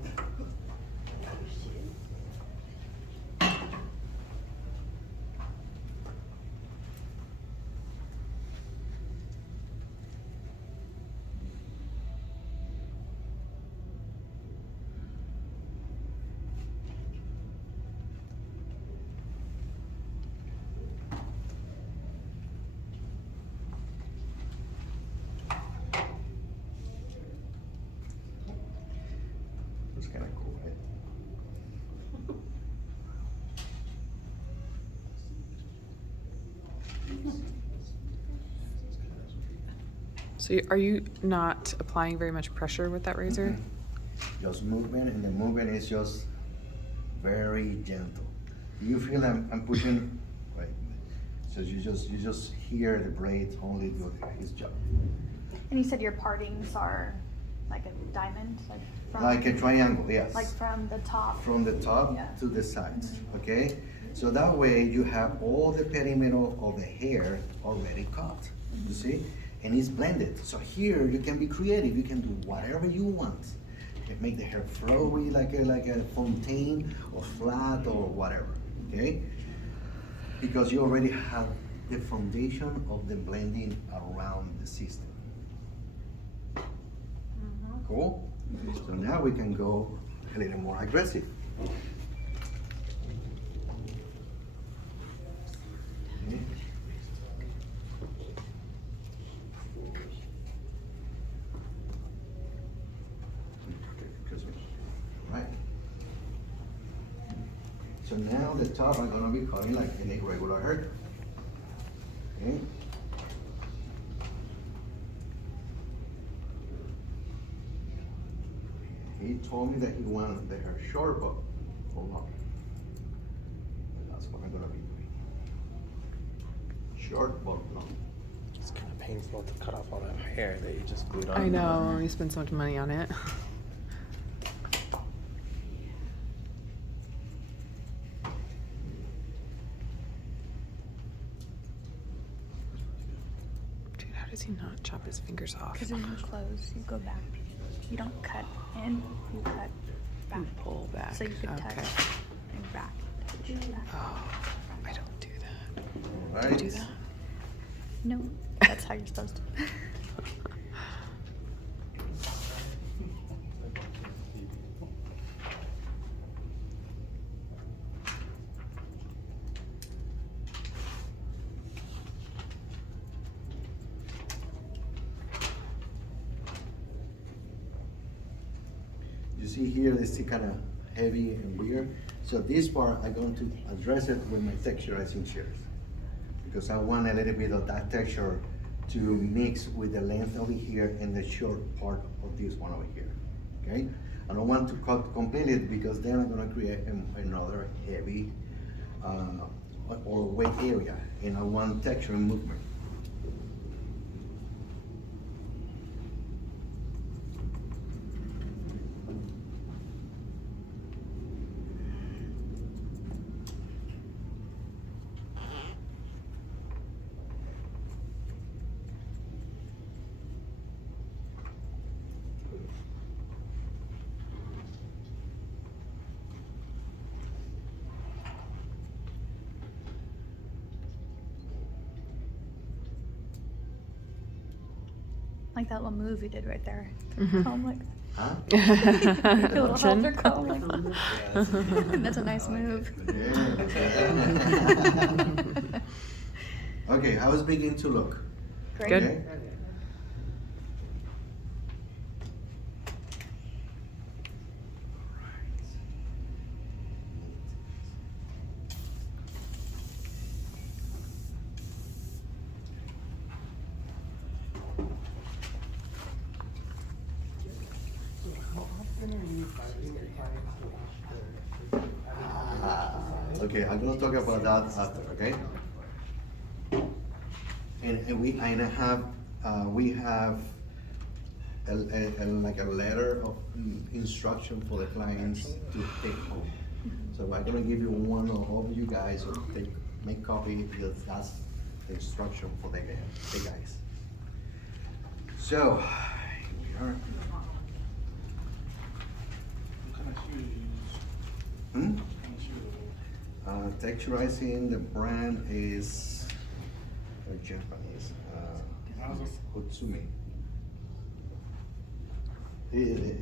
It's kind of cool, right? So are you not applying very much pressure with that razor? Just movement, and the movement is just very gentle. You feel I'm pushing, right? So you just hear the blade only do his job. And you said your partings are like a diamond, like from Like a triangle, yes. like from the top. From the top Yeah. to the sides, okay? So that way you have all the perimeter of the hair already cut, you see? And it's blended. So here you can be creative. You can do whatever you want. You can make the hair flowy like a fontaine, or flat, or whatever, okay? Because you already have the foundation of the blending around the system. Cool? So now we can go a little more aggressive. Okay. Right. So now the top I'm gonna be cutting like any regular haircut. Okay? He told me that he wanted the hair short, but hold on. And that's what I'm gonna be doing. Short but long. It's kind of painful to cut off all that hair that you just glued on. I know, you spend so much money on it. Dude, how does he not chop his fingers off? Because when you close, you go back. You don't cut in, you cut back. You pull back. So you can touch Okay. and back. Oh, I don't do that. Alright. You do that? No, that's how you're supposed to. You see here, it's still kind of heavy and weird. So this part, I'm going to address it with my texturizing shears. Because I want a little bit of that texture to mix with the length over here and the short part of this one over here, okay? I don't want to cut completely because then I'm gonna create another heavy or weight area, and I want texture and movement. Like that little move you did right there. Mhm. Comb like Huh? that. Little Chin. halter comb like that. That's a nice move. Yeah. Okay, how is it beginning to look? Great. Good. Okay? Okay, I'm gonna talk about that after, okay? And we have like a letter of instruction for the clients to take home. So I'm gonna give you one of you guys or make copy because that's the instruction for the guys. So here we are. Hmm? Texturizing, the brand is Japanese. Utsumi. Yeah.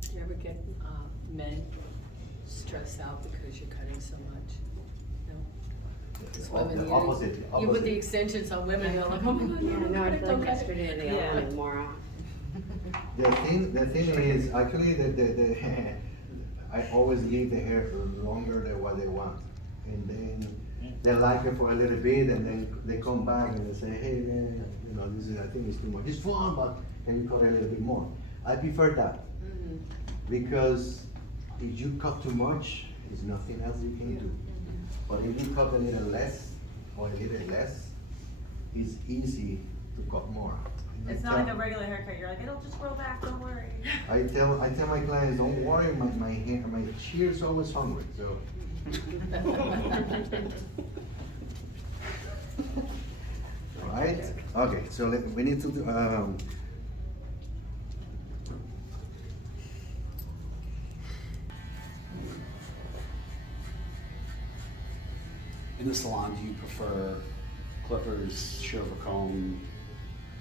Do you ever get men stressed out because you're cutting so much? No? It's women, The opposite. you put the extensions on women, they're like, oh my God, Yeah, you're no, I gonna feel cut like it. yesterday they Yeah. all wanted more off. The thing is, actually, I always leave the hair longer than what they want. and then they like it for a little bit, and then they come back and they say, hey man, you know, this is, I think it's too much. It's fun, but can you cut a little bit more? I prefer that, because if you cut too much, there's nothing else you can do. But if you cut a little less, or a little less, it's easy to cut more. It's not like a regular haircut, you're like, it'll just grow back, don't worry. I tell my clients, don't worry, my hair, my shear's always hungry, so. Right? Okay, so we need to do, In the salon, do you prefer clippers, shave or comb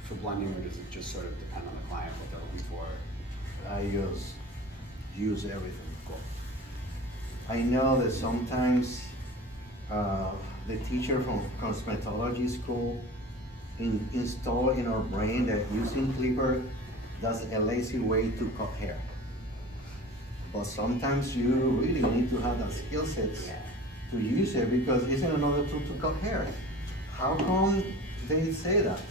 for blending, or does it just sort of depend on the client, what they're looking for? I use everything. I know that sometimes the teacher from cosmetology school install in our brain that using clipper, that's a lazy way to cut hair. But sometimes you really need to have that skill set to use it, because it's another tool to cut hair. How come they say that?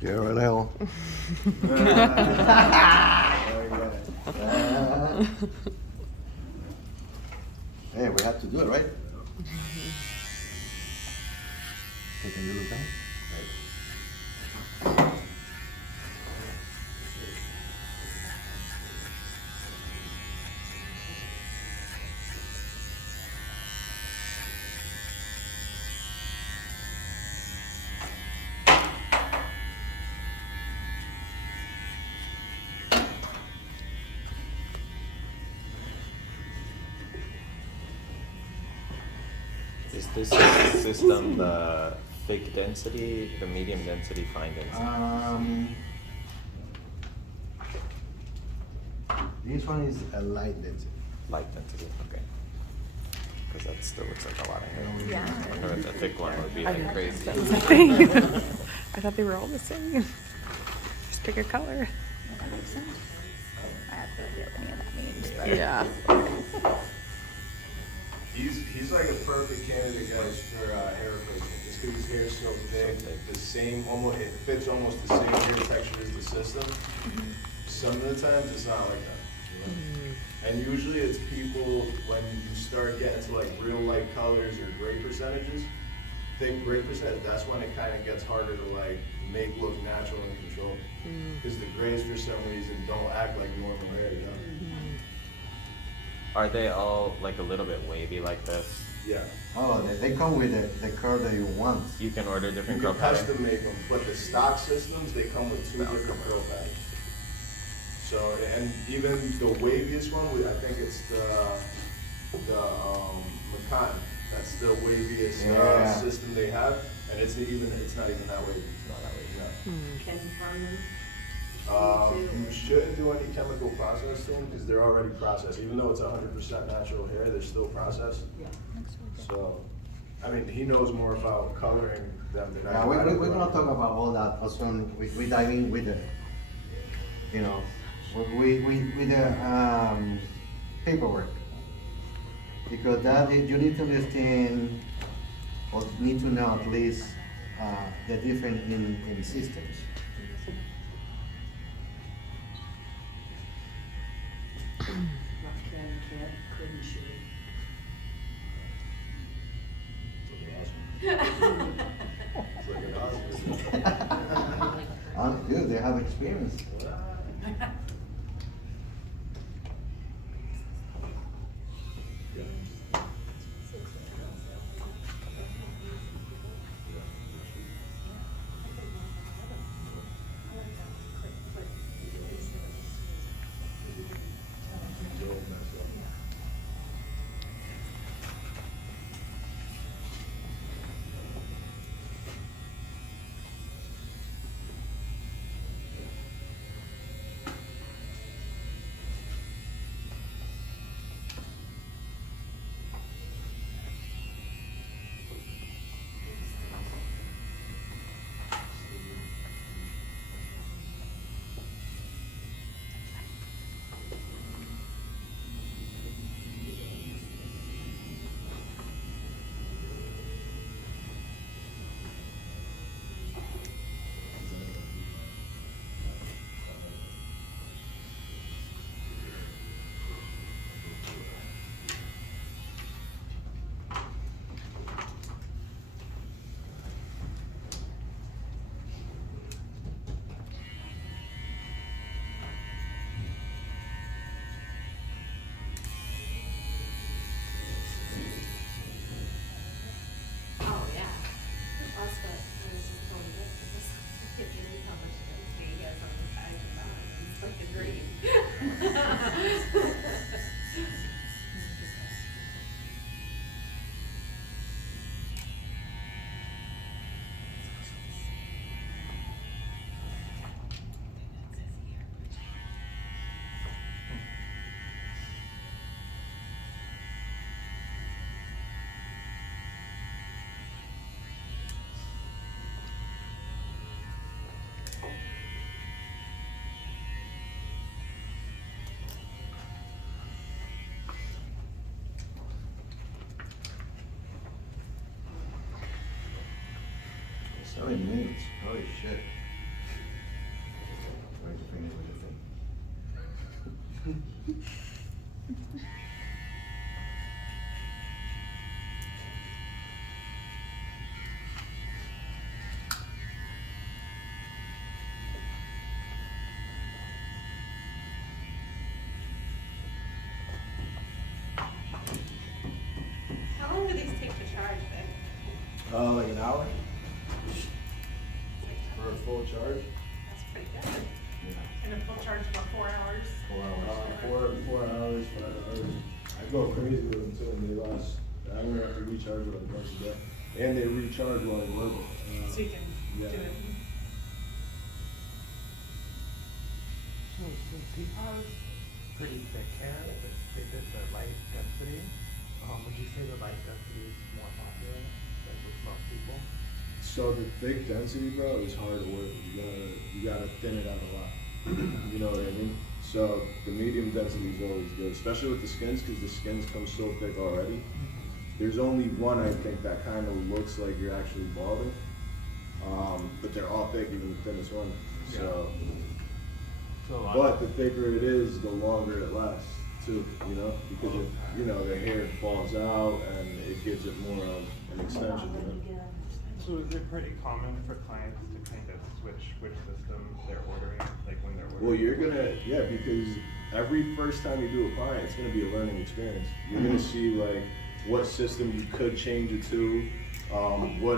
You're an L. Hey, we have to do it, right? Taking a little time. Is this system the thick density, the medium density, fine density? This one is a light density. Light density, okay. Because that still looks like a lot of hair. Yeah. I know the thick one would be I like know. crazy. That was the thing. I thought they were all the same. Just pick a color. That makes sense. I have no idea what any of that means, but. Yeah. He's like a perfect candidate, guys, for hair replacement. Just because his hair is so big, the same, almost it fits almost the same hair texture as the system. Some of the times it's not like that. You know? And usually it's people when you start getting to like real light colors or gray percentages, thick gray percentage. That's when it kind of gets harder to like make look natural and controlled. Because the grays for some reason don't act like normal hair, you know. Are they all like a little bit wavy like this? Yeah. Oh, they come with the curve that you want. You can order You different can curl patterns. custom make them, but the stock systems, they come with two different curl patterns. So, and even the waviest one, I think it's the Macan. That's the waviest system they have, and it's not even that wavy. It's not that wavy. No. Can you find them? You shouldn't do any chemical process to them because they're already processed. Even though it's 100% natural hair, they're still processed. Yeah. So, I mean, he knows more about coloring them than I Yeah, do. we're gonna talk about all that as soon we dive in with the, you know, with the paperwork. Because that is, you need to understand, or need to know at least, the difference in systems. Couldn't shoot. Dude, they have experience. Oh, yeah. That's what I was just told you. How much he has on the side of that. It's like a dream. Seven minutes, holy shit. Trying to finish with the thing. How long do these take to charge, Vic? Like an hour? For a full charge? That's pretty good. And a full charge about 4 hours? 4 hours. 4 hours, 5 hours. I go crazy with them too, and they last. I don't have to recharge like once a day. And they recharge while they work. So you can do yeah. it. So people have pretty thick hair, if they did the light density, would you say the light density is more popular, like with most people? So the thick density, bro, is hard work. You gotta thin it out a lot. You know what I mean? So the medium density is always good, especially with the skins, because the skins come so thick already. There's only one I think that kind of looks like you're actually balding, but they're all thick, even the thinnest one. So, but the thicker it is, the longer it lasts too. You know, because you know the hair falls out and it gives it more of an extension. You know? So is it pretty common for clients to kind of switch which system they're ordering, like when they're ordering? Well, you're gonna, yeah, because every first time you do a client, it's gonna be a learning experience. You're gonna see like what system you could change it to, what